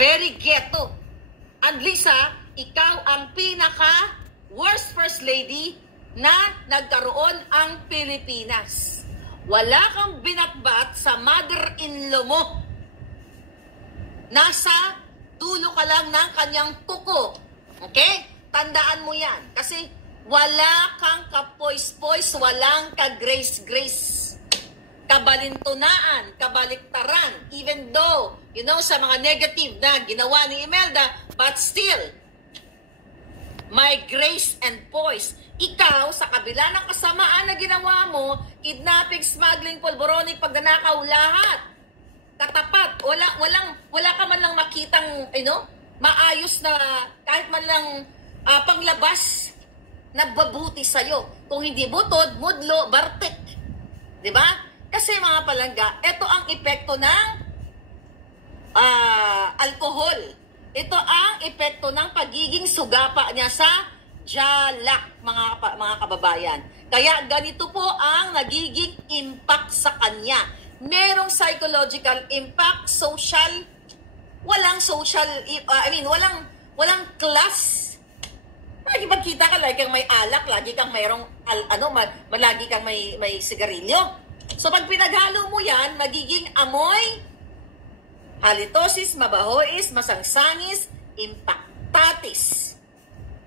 Very ghetto. And Lisa, ikaw ang pinaka-worst first lady na nagkaroon ang Pilipinas. Wala kang binatbat sa mother-in-law mo. Nasa dulo ka lang ng kanyang kuko. Okay? Tandaan mo yan. Kasi wala kang kapoys-poys, walang ka-grace-grace. Kabalintunaan, kabaliktaran. Even though, you know, sa mga negative na ginawa ni Imelda, but still, my grace and poise. Ikaw, sa kabila ng kasamaan na ginawa mo, kidnapping, smuggling, polboronic, pagnanakaw, lahat. Katapat. Wala ka man lang makitang, you know, maayos na, kahit man lang panglabas, nagbabuti sa'yo. Kung hindi butod, mudlo, bartik. Diba? Kasi mga palangga, ito ang epekto ng alcohol. Ito ang epekto ng pagiging sugapa niya sa jalak, mga kababayan. Kaya ganito po ang nagiging impact sa kanya. Merong psychological impact, social, walang class. Lagi magkita ka, lagi kang may alak, lagi kang mayroong, lagi kang may sigarilyo. So pag pinaghalo mo yan, magiging amoy, halitosis, mabahois, masangsangis, impactatis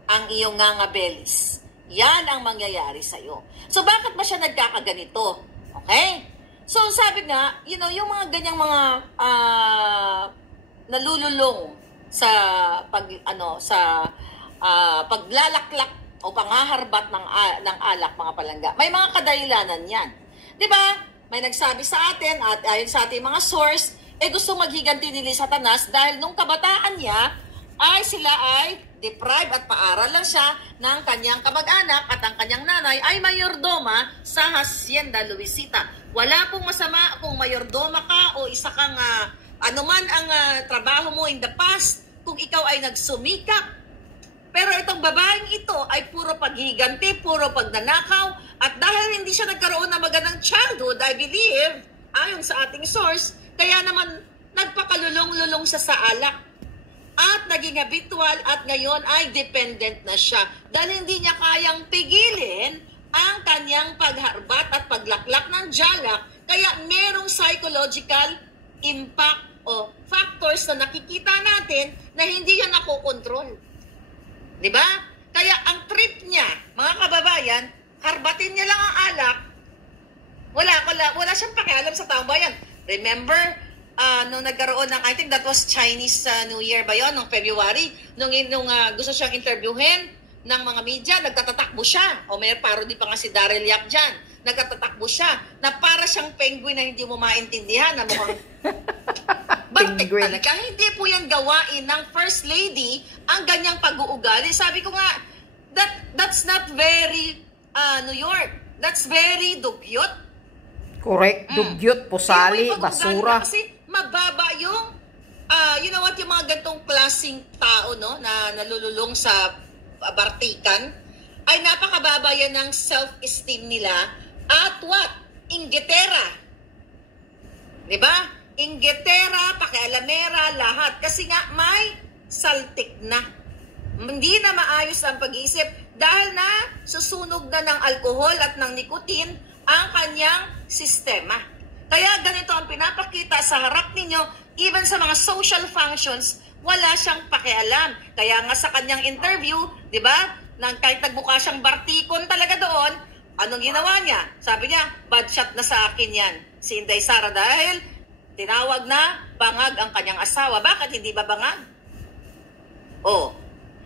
ang iyong ngangabelis. Yan ang mangyayari sa'yo. So bakit ba siya nagkakaganito? Okay? So sabi nga, you know, yung mga ganyang mga nalululong sa paglalaklak o pangaharbat ng alak, mga palangga. May mga kadahilanan yan. Diba? May nagsabi sa atin at ayon sa ating mga source, gusto maghiganti ni Satanas dahil nung kabataan niya, sila ay deprived at paaral lang siya ng kanyang kamag-anak at ang kanyang nanay ay mayordoma sa Hacienda Luisita. Wala pong masama kung mayordoma ka o isa kang anuman ang trabaho mo in the past kung ikaw ay nagsumikap. Pero itong babaeng ito ay puro paghiganti, puro pagnanakaw, at dahil hindi siya nagkaroon ng magandang childhood, I believe, ayon sa ating source, kaya naman nagpakalulong-lulong siya sa alak. At naging habitual at ngayon ay dependent na siya. Dahil hindi niya kayang pigilin ang kanyang pagharbat at paglaklak ng jalak, kaya merong psychological impact o factors na nakikita natin na hindi yan nakokontrol. Diba? Kaya ang trip niya, mga kababayan, harbatin niya lang ang alak, wala siyang pakialam sa taong bayan. Remember, nung nagkaroon ng, I think that was Chinese New Year ba yun, nung February, nung gusto siyang interviewin ng mga media, nagtatatakbo siya. O may parody pa nga si Daryl Yap dyan. Nagtatatakbo siya, na para siyang penguin na hindi mo maintindihan, na mukhang bartik talaga. Hindi po yan gawain ng First Lady ang ganyang pag-uugali. Sabi ko nga, that's not very New York. That's very dugyot. Correct. Dugyot, pusali, basura. Kasi mababa yung, you know what, yung mga gantong klaseng tao, no, na nalululong sa bartikan, ay napakababa yan ng self-esteem nila. At what? Inggitera. Diba? Inggitera, pakialamera, lahat. Kasi nga may saltik na. Hindi na maayos ang pag-iisip dahil na susunog na ng alkohol at ng nicotine ang kanyang sistema. Kaya ganito ang pinapakita sa harap ninyo, even sa mga social functions, wala siyang pakialam. Kaya nga sa kanyang interview, di ba, kahit nagbuka siyang bartikon talaga doon, anong ginawa niya? Sabi niya, bad shot na sa akin yan, si Inday Sara, dahil tinawag na bangag ang kanyang asawa. Bakit hindi ba bangag?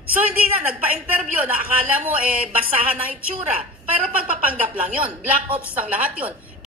So hindi na nagpa-interview na akala mo basahan ng itsura. Pero pagpapanggap lang yon. Black ops lang lahat yon.